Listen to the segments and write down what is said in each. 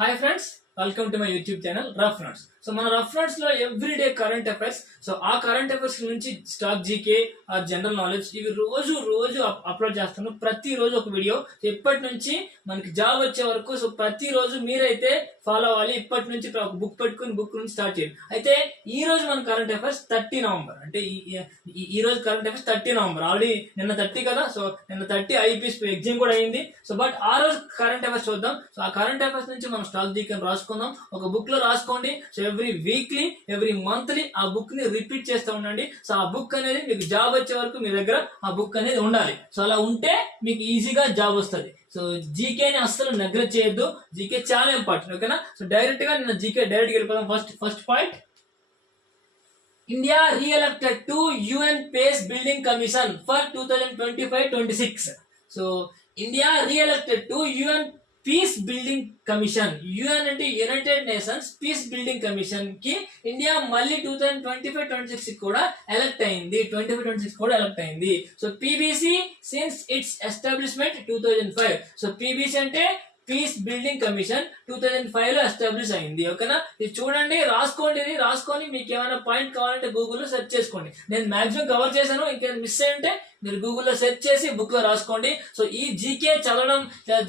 Hi friends, welcome to my YouTube channel Rough Notes. So మన rough notes లో everyday current affairs, so ఆ current affairs నుంచి stock GK, ఆ general knowledge, ఇవి రోజు upload చేస్తాను. ప్రతిరోజు ఒక వీడియో. ఇప్పటి నుంచి మనకి జాబ్ వచ్చే వరకు సో ప్రతిరోజు మీరైతే ఫాలో అవ్వాలి. ఇప్పటి నుంచి ఒక బుక్ పెట్టుకుని బుక్ నుంచి స్టార్ట్ చేయండి. అయితే ఈ రోజు మన కరెంట్ అఫైర్స్ 30 నవంబర్, అంటే ఈ రోజు కరెంట్ అఫైర్స్ 30 నవంబర్. ఆల్రెడీ నిన్న 30 కదా, సో నిన్న 30 ఐపీఎస్ ఎగ్జామ్ కూడా అయింది. సో బట్ ఆ రోజు కరెంట్ అఫైర్స్ చూద్దాం. సో ఆ కరెంట్ అఫైర్స్ నుంచి మనం స్టాక్ జీకే రాసుకుందాం. ఒక బుక్ లో రాసుకోండి. So every weekly, every monthly ఆ బుక్ ని రిపీట్ చేస్తూ ఉండండి. సో ఆ బుక్ అనేది మీకు జాబ్ వచ్చే వరకు మీ దగ్గర ఆ బుక్ అనేది ఉండాలి. సో అలా ఉంటే మీకు ఈజీగా జాబ్ వస్తుంది. సో జీకేని అస్సలు నెగ్లెక్ట్ చేయొద్దు. జీకే చాలా ఇంపార్టెంట్, ఓకేనా? సో డైరెక్ట్ గా నేను జీకే డైరెక్ట్ వెళ్ళిపోదాం. First point, India re-elected to UN peace building commission for 2025-26. So India re-elected to UN peace building commission. UN అంటే united nations peace building commission కి India మళ్ళీ 2025-26 కూడా elect అయింది. 25-26 కూడా ఎలక్ట్ అయింది. So PBC since its establishment 2005. So PBC అంటే peace building commission 2005 లో establish అయింది, ఓకేనా? ఇది చూడండి, రాసుకోండి. ఇది రాసుకొని మీకు ఏమైనా పాయింట్ కావాలంటే గూగుల్లో సెర్చ్ చేసుకోండి. నేను మాక్సిమం కవర్ చేశాను. ఇంకేమైనా మిస్ అయ్యంటే మీరు గూగుల్లో సెర్చ్ చేసి బుక్ లో రాసుకోండి. సో ఈ జీకే చదవడం,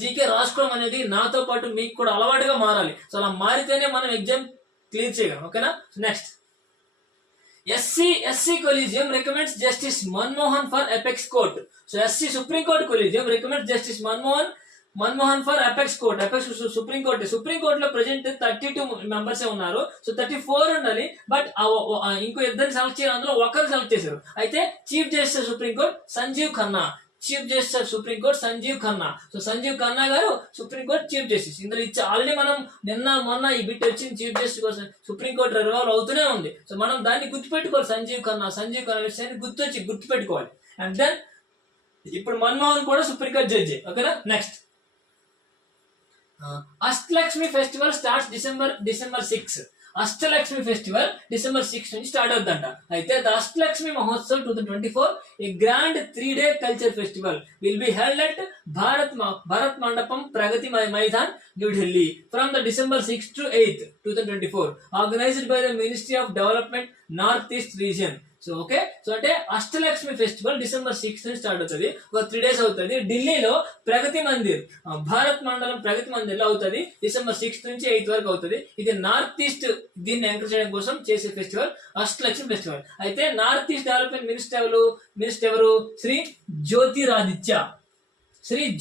జీకే రాసుకోవడం అనేది నాతో పాటు మీకు కూడా అలవాటుగా మారాలి. సో అలా మారితేనే మనం ఎగ్జామ్ క్లియర్ చేయగలం, ఓకేనా? Next, SC Collegium recommends Justice Manmohan for Apex Court. So SC Supreme Court Collegium recommends Justice Manmohan for Apex Court. Apex supreme court లో ప్రెజెంట్ 32 మెంబర్స్ ఉన్నారు. సో 34 ఉండాలి. బట్ ఇంకో ఇద్దరు సెలెక్ట్ చేయాలి. అందులో ఒకరు సెలెక్ట్ చేశారు. అయితే chief justice supreme court Sanjiv Khanna. Chief justice supreme court Sanjiv Khanna. So Sanjiv Khanna గారు సుప్రీం కోర్ట్ చీఫ్ జస్టిస్. ఇందులో ఇచ్చి ఆల్రెడీ మనం నిన్న మొన్న ఈ బిట్ వచ్చింది. చీఫ్ జస్టిస్ కోసం సుప్రీం కోర్ట్ రివాల్వ్ అవుతూనే ఉంది. సో మనం దాన్ని గుర్తుపెట్టుకోవాలి. సంజీవ్ ఖన్నా విషయాన్ని గుర్తుపెట్టుకోవాలి. అండ్ దెన్ ఇప్పుడు మన్మోహన్ కూడా సుప్రీం కోర్ట్ జడ్జి, ఓకేనా? Next, Ashtalakshmi festival starts December 6. Ashtalakshmi festival December 6 నుంచి స్టార్ట్ అవుతుందంట. అయితే the Ashtalakshmi Mahotsav 2024, a grand 3-day culture festival will be held at Bharat Mandapam Pragati Maidan, new Delhi from the December 6 to 8, 2024, organized by the ministry of development north east region. So okay, so అంటే Ashtalakshmi festival December 6 నుంచి start అవుతుంది. ఒక 3 days అవుతుంది. ఢిల్లీలో ప్రగతి మందిర్, భారత్ మండలం ప్రగతి మందిర్ లో అవుతుంది. December 6 నుంచి 8 వరకు అవుతుంది. ఇది నార్త్ ఈస్ట్ దీన్ని ఎంకరేజ్ చేయడం కోసం చేసే ఫెస్టివల్ అష్టలక్ష్మి ఫెస్టివల్. అయితే నార్త్ ఈస్ట్ డెవలప్మెంట్ మినిస్టర్ ఎవరు? Shri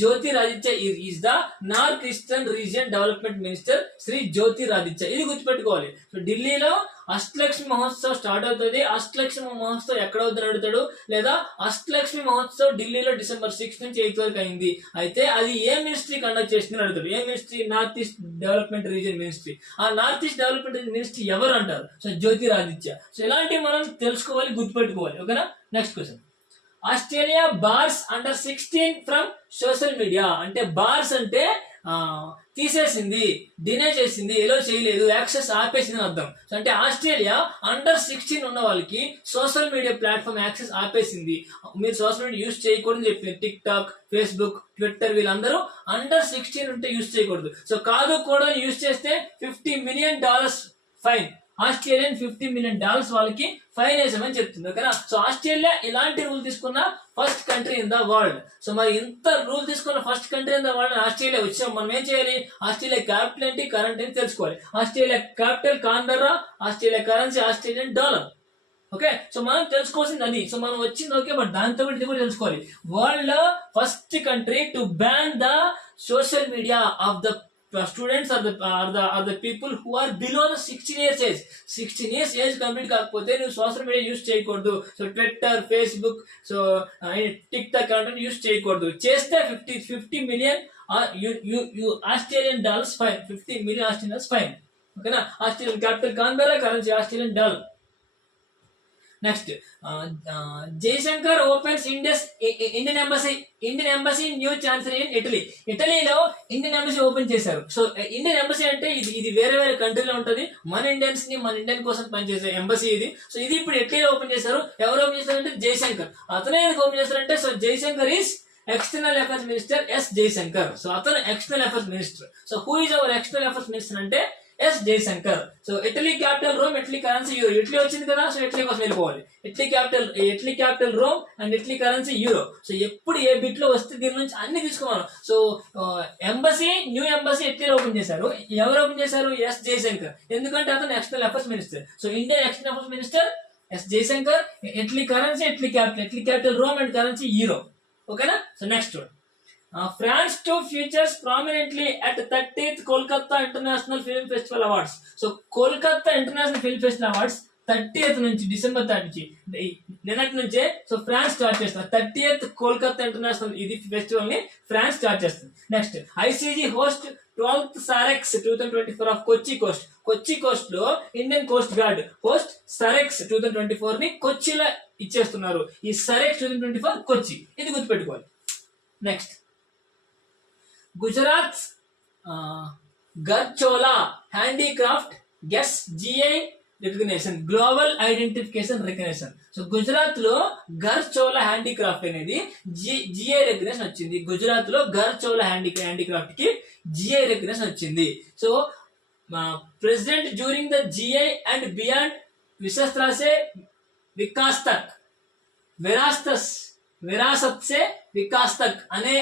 Jyotiraditya is the north eastern region development minister. Shri Jyotiraditya, ఇది గుర్తుపెట్టుకోవాలి. సో ఢిల్లీలో అష్టలక్ష్మి మహోత్సవ్ స్టార్ట్ అవుతుంది. అష్టలక్ష్మి మహోత్సవ్ ఎక్కడ అవుతుంది అడుగుతాడు, లేదా అష్టలక్ష్మి మహోత్సవ్ ఢిల్లీలో December 6 నుంచి 8 వరకు అయింది. అయితే అది ఏ మినిస్ట్రీ కండక్ట్ చేసిందని అడుగుతాడు. ఏ ministry? North east development region ministry. ఆ నార్త్ ఈస్ట్ డెవలప్మెంట్ మినిస్ట్రీ ఎవరు అంటారు? సో జ్యోతిరాదిత్య. సో ఇలాంటివి మనం తెలుసుకోవాలి, గుర్తుపెట్టుకోవాలి, ఓకేనా? Next question, Australia bars under 16 from social media. అంటే బార్స్ అంటే తీసేసింది, డినే చేసింది, ఎలో చేయలేదు, యాక్సెస్ ఆపేసింది అని అర్థం. సో అంటే ఆస్ట్రేలియా అండర్ 16 ఉన్న వాళ్ళకి సోషల్ మీడియా ప్లాట్ఫామ్ యాక్సెస్ ఆపేసింది. మీరు సోషల్ మీడియా యూజ్ చేయకూడదని చెప్పింది. టిక్ టాక్, ఫేస్బుక్, ట్విట్టర్, వీళ్ళందరూ అండర్ 16 ఉంటే యూజ్ చేయకూడదు. సో కాదు కూడా యూజ్ చేస్తే $50 million ఫైన్. ఆస్ట్రేలియన్ $50 million వాళ్ళకి ఫైన్ వేసామని చెప్తుంది, ఓకేనా? సో ఆస్ట్రేలియా ఇలాంటి రూల్ తీసుకున్న first country in the world. So మరి ఇంత రూల్ తీసుకున్న first country in the world Australia వచ్చాం. మనం ఏం చేయాలి? ఆస్ట్రేలియా క్యాపిటల్ ఏంటి, కరెంట్ ఏంటి తెలుసుకోవాలి. Australia capital Canberra, Australia currency Australian dollar, okay? So మనం తెలుసుకోవాల్సింది అది. సో మనం వచ్చింది ఓకే, బట్ దాంతో ఇది కూడా తెలుసుకోవాలి. World first country to ban the social media of the students or the people who are below the 16 years age. 16 years age complete కాకపోతే నువ్వు సోషల్ మీడియా యూజ్ చేయకూడదు. So Twitter, Facebook, so TikTok content use చేయకూడదు. చేస్తే $50 million Australian dollars fine. $50 million Australian dollars fine, ఓకేనా? Australian capital Canberra, currency Australian dollar. Next, Jaishankar opens Indian embassy new chancellor in Italy. ఇటలీలో Indian embassy open చేశారు. So Indian embassy అంటే ఇది వేరే కంట్రీలో ఉంటుంది. మన ఇండియన్ కోసం పనిచేసే ఎంబసీ ఇది. సో ఇది ఇప్పుడు ఇటలీలో ఓపెన్ చేశారు. ఎవరు ఓపెన్ చేశారంటే జయశంకర్. అతనే ఓపెన్ చేశారంటే, so Jaishankar is external affairs minister S Jaishankar. So అతను external affairs minister. So who is our external affairs minister అంటే S Jaishankar. So Italy capital Rome, Italy currency euro. Italy వచ్చింది కదా, సో ఇటలీ కోసం వెళ్ళిపోవాలి. Italy capital Rome and Italy currency euro. So ఎప్పుడు ఏ bit లో వస్తే దీని నుంచి అన్ని తీసుకోవాలి. సో ఎంబసీ, న్యూ ఎంబసీ ఇటలీలో ఓపెన్ చేశారు. ఎవరు ఓపెన్ చేశారు? ఎస్ జయశంకర్. ఎందుకంటే అతను external affairs minister. So Indian external affairs minister S Jaishankar. Italy currency, Italy capital Rome and currency euro. ఓకేనా? So next one. France too features prominently at 30th Kolkata International Film Festival Awards. So Kolkata International Film Festival Awards 30th నుంచి December 30 నుంచి నిన్నటి నుంచే so France start చేస్తారు. 30th Kolkata international ఇది festival ని France start చేస్తుంది. Next ICG host 12th సారెక్స్ 2024 of Kochi Coast లో Indian coast guard host సరెక్స్ 2024 ని కొచ్చిలో ఇచ్చేస్తున్నారు. ఈ సరెక్స్ 2024 కొచ్చి, ఇది గుర్తుపెట్టుకోవాలి. Next Gujarat Gharchola handicraft gets GI recognition, global identification recognition. So Gujarat లో గర్చోలా హ్యాండీక్రాఫ్ట్ అనేది జిఐ రికగ్నిషన్ వచ్చింది. గుజరాత్ లో గర్చోలా హ్యాండీక్రాఫ్ట్ కి జిఐ రికగ్నిషన్ వచ్చింది. So president during the GI and beyond విశస్త్రాసే వికాస్ తక్ విరాసత్ సే వికాస్ తక్ అనే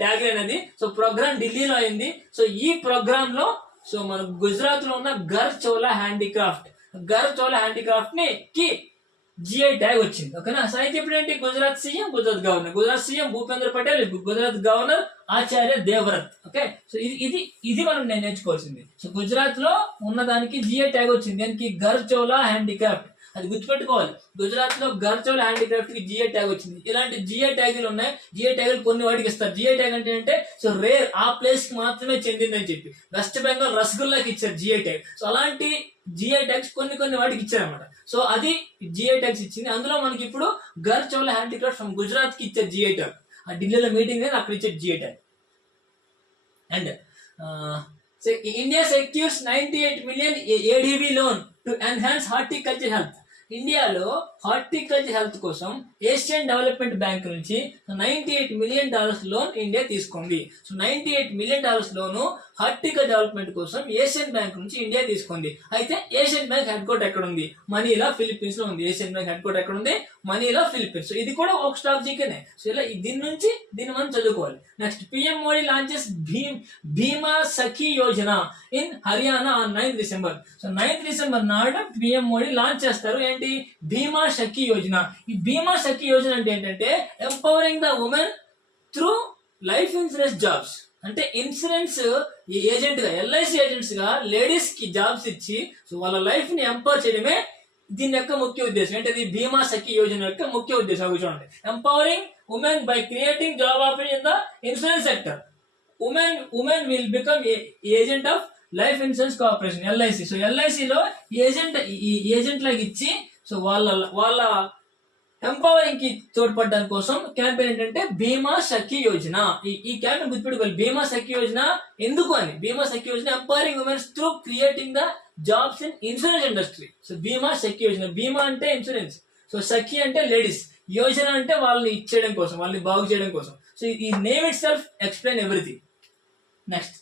ట్యాగ్ లైన్ అది. సో ప్రోగ్రామ్ ఢిల్లీలో అయింది. సో ఈ ప్రోగ్రామ్ లో సో మన గుజరాత్ లో ఉన్న గర్చోలా హ్యాండీక్రాఫ్ట్ కి జిఐ ట్యాగ్ వచ్చింది. ఓకేనా? సో అయితే ఇప్పుడు ఏంటి, గుజరాత్ సీఎం భూపేంద్ర పటేల్, గుజరాత్ గవర్నర్ ఆచార్య దేవవ్రత్. ఓకే, సో ఇది మనం నేర్చుకోవాల్సింది. సో గుజరాత్ లో ఉన్నదానికి జిఐ ట్యాగ్ వచ్చింది. దానికి గర్చోలా హ్యాండీక్రాఫ్ట్, అది గుర్తుపెట్టుకోవాలి. గుజరాత్ లో గర్చోలా హ్యాండీక్రాఫ్ట్ కి జిఐ ట్యాగ్ వచ్చింది. ఇలాంటి జిఐ ట్యాగులు ఉన్నాయి. జిఐ ట్యాగులు కొన్ని వాటికి ఇస్తారు. జిఐ ట్యాగ్ అంటే సో రేర్, ఆ ప్లేస్ కి మాత్రమే చెందిందని చెప్పి. వెస్ట్ బెంగాల్ రసగుల్లాకి ఇచ్చారు జిఐ ట్యాగ్. సో అలాంటి జిఐ ట్యాగ్స్ కొన్ని వాటికి ఇచ్చారన్నమాట. సో అది జిఐ ట్యాగ్స్ ఇచ్చింది. అందులో మనకి ఇప్పుడు గర్చోలా హ్యాండీక్రాఫ్ట్ ఫ్రమ్ గుజరాత్ కి ఇచ్చారు జిఐ ట్యాగ్. ఆ ఢిల్లీలో మీటింగ్ అక్కడ ఇచ్చారు GI tag. And India secures 98 million ADB loan to enhance horticulture health. ఇండియాలో హార్టికల్చర్ హెల్త్ కోసం ఏషియన్ డెవలప్మెంట్ బ్యాంక్ నుంచి $98 million లోన్ ఇండియా తీసుకుంది. సో $98 million లోను హార్టికల్చర్ డెవలప్మెంట్ కోసం ఏషియన్ బ్యాంక్ నుంచి ఇండియా తీసుకుంది. అయితే ఏషియన్ బ్యాంక్ హెడ్ క్వార్టర్ ఎక్కడ ఉంది? మనీలా, ఫిలిప్పీన్స్ లో ఉంది. ఏషియన్ బ్యాంక్ హెడ్ క్వార్టర్ ఎక్కడ ఉంది? Manila, Philippines. సో ఇది కూడా ఒక స్టాక్ జీకేనే. సో ఇలా దీన్ని మనం చదువుకోవాలి. Next PM Modi launches Bhima Sakhi Yojana in Haryana on 9th December. So 9th December నాడు పిఎం మోడీ లాంచ్ చేస్తారు. ఏంటి? భీమా సఖీ యోజన. ఈ భీమా సఖీ యోజన అంటే ఏంటంటే empowering the women through life insurance jobs. అంటే ఇన్సూరెన్స్ ఏజెంట్ గా, ఎల్ఐసి ఏజెంట్స్ గా లేడీస్ కి జాబ్స్ ఇచ్చి సో వాళ్ళ లైఫ్ ని ఎంపవర్ చేయడమే దీని యొక్క ముఖ్య ఉద్దేశం. ఏంటది? భీమా సఖీ యోజన యొక్క ముఖ్య ఉద్దేశం. చూడండి, empowering women by creating job opportunity in the insurance sector. Women will become agent of life insurance corporation, LIC. So ఎల్ఐసిలో ఏజెంట్ లాగా ఇచ్చి సో వాళ్ళ ఎంపవరింగ్ కి తోడ్పడడానికి కోసం క్యాంపెయిన్ ఏంటంటే భీమా సఖీ యోజన. ఈ క్యాంపెయిన్ గుర్తుపెట్టుకోవాలి. భీమా సఖీ యోజన ఎందుకు అని? Bima Sakhi Yojana empowering womens through creating the jobs in insurance industry. So Bima Sakhi Yojana. భీమా అంటే ఇన్సూరెన్స్, సో సఖీ అంటే లేడీస్, యోజన అంటే వాళ్ళని ఇచ్చేయడం కోసం, వాళ్ళని బాగు చేయడం కోసం. సో ఈ name itself explain everything. Next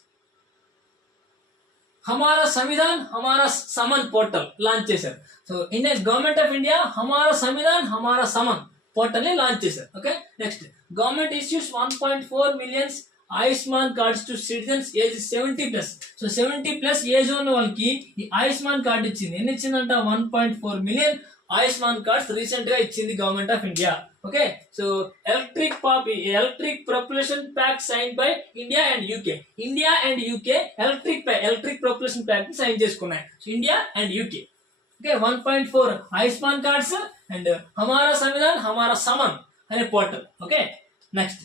हमारा संविधान हमारा समन पोर्टल లాంచ్ చేశారు. So Indian government of India हमारा संविधान हमारा समन పోర్టల్ ని లాంచ్ చేశారు. Okay, next government issues 1.4 million Ayushman cards to citizens age 70+. So 70+ age ఉన్న వాళ్ళకి ఈ ఆయుష్మాన్ కార్డ్ ఇచ్చింది. ఎన్ని ఇచ్చిందంట? 1.4 million ఆయుష్మాన్ కార్డ్స్ రీసెంట్ గా ఇచ్చింది government of India. Okay, so electric propulsion pact sign by India and UK. India and UK electric propulsion pact ని sign చేసుకున్నాయి. So India and UK. Okay, 1.4 Ayushman cards and హమారా సంవిధాన్ హమారా సమన్ అనే portal. Okay, next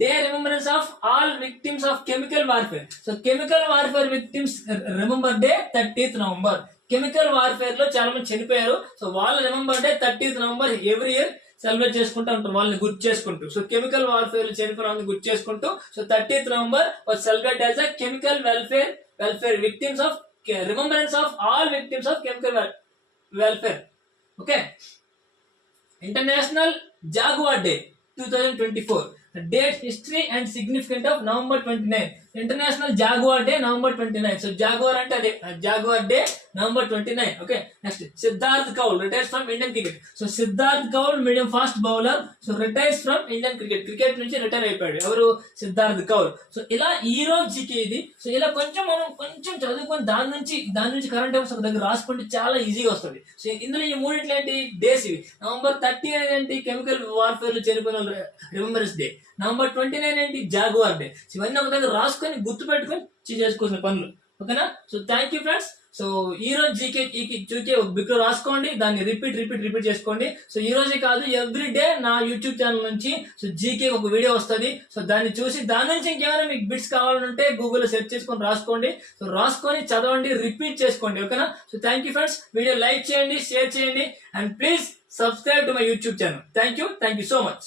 day remembrance of all victims of chemical warfare. So chemical warfare victims remember day 30th November. Chemical warfare లో చాలా మంది చనిపోయారు. So వాళ్ళ remember day 30th November every year celebrate చేసుకుంటూ ఉంటారు, వాళ్ళని గుర్తు చేసుకుంటూ. సో కెమికల్ వార్ఫేర్ లో చనిపోయిన వాళ్ళని గుర్తు చేసుకుంటూ so 30th November was celebrated as a chemical welfare victims of remembrance of all victims of chemical welfare. Okay, international jaguar day 2024. Date, history and significance of November 29. International jaguar day November 29. So jaguar అంటే అదే jaguar day November 29. Okay, next Siddharth Kaul retires from Indian cricket. So Siddharth Kaul medium fast bowler, so retires from Indian cricket నుంచి retire అయిపోయాడు ఎవరు, Siddharth Kaul. So ఇలా ఈ రోజు GK ఇది. So ఇలా కొంచెం చదువుకొని దాని నుంచి కరెంట్ అఫైర్స్ ఒక దగ్గర రాసుకుంటే చాలా ఈజీగా వస్తుంది. సో ఇందులో ఈ మూడింటి ఏంటి డేస్ ఇవి. November 30 అనేది ఏంటి, కెమికల్ వార్ఫేర్ లో చనిపోయిన రిమెంబరెన్స్ డే. November 29 ఏంటి, జాగువార్ డే. ఇవన్నీ ఒక దగ్గర రాసుకొని గుర్తు పెట్టుకొని చేసుకోవాల్సిన పనులు. ఓకేనా. So thank you friends. So ఈ రోజు జీకే ఒక బిక్ లో రాసుకోండి, దాన్ని రిపీట్ చేసుకోండి. సో ఈ రోజే కాదు, ఎవ్రీ డే నా యూట్యూబ్ ఛానల్ నుంచి సో జీకే ఒక వీడియో వస్తుంది. సో దాన్ని చూసి దాని నుంచి ఇంకేమైనా మీకు బిట్స్ కావాలంటే గూగుల్లో సెర్చ్ చేసుకొని రాసుకోండి. సో రాసుకొని చదవండి, రిపీట్ చేసుకోండి. ఓకేనా. So thank you friends. Video like చేయండి, షేర్ చేయండి, and please subscribe to my YouTube channel. Thank you so much.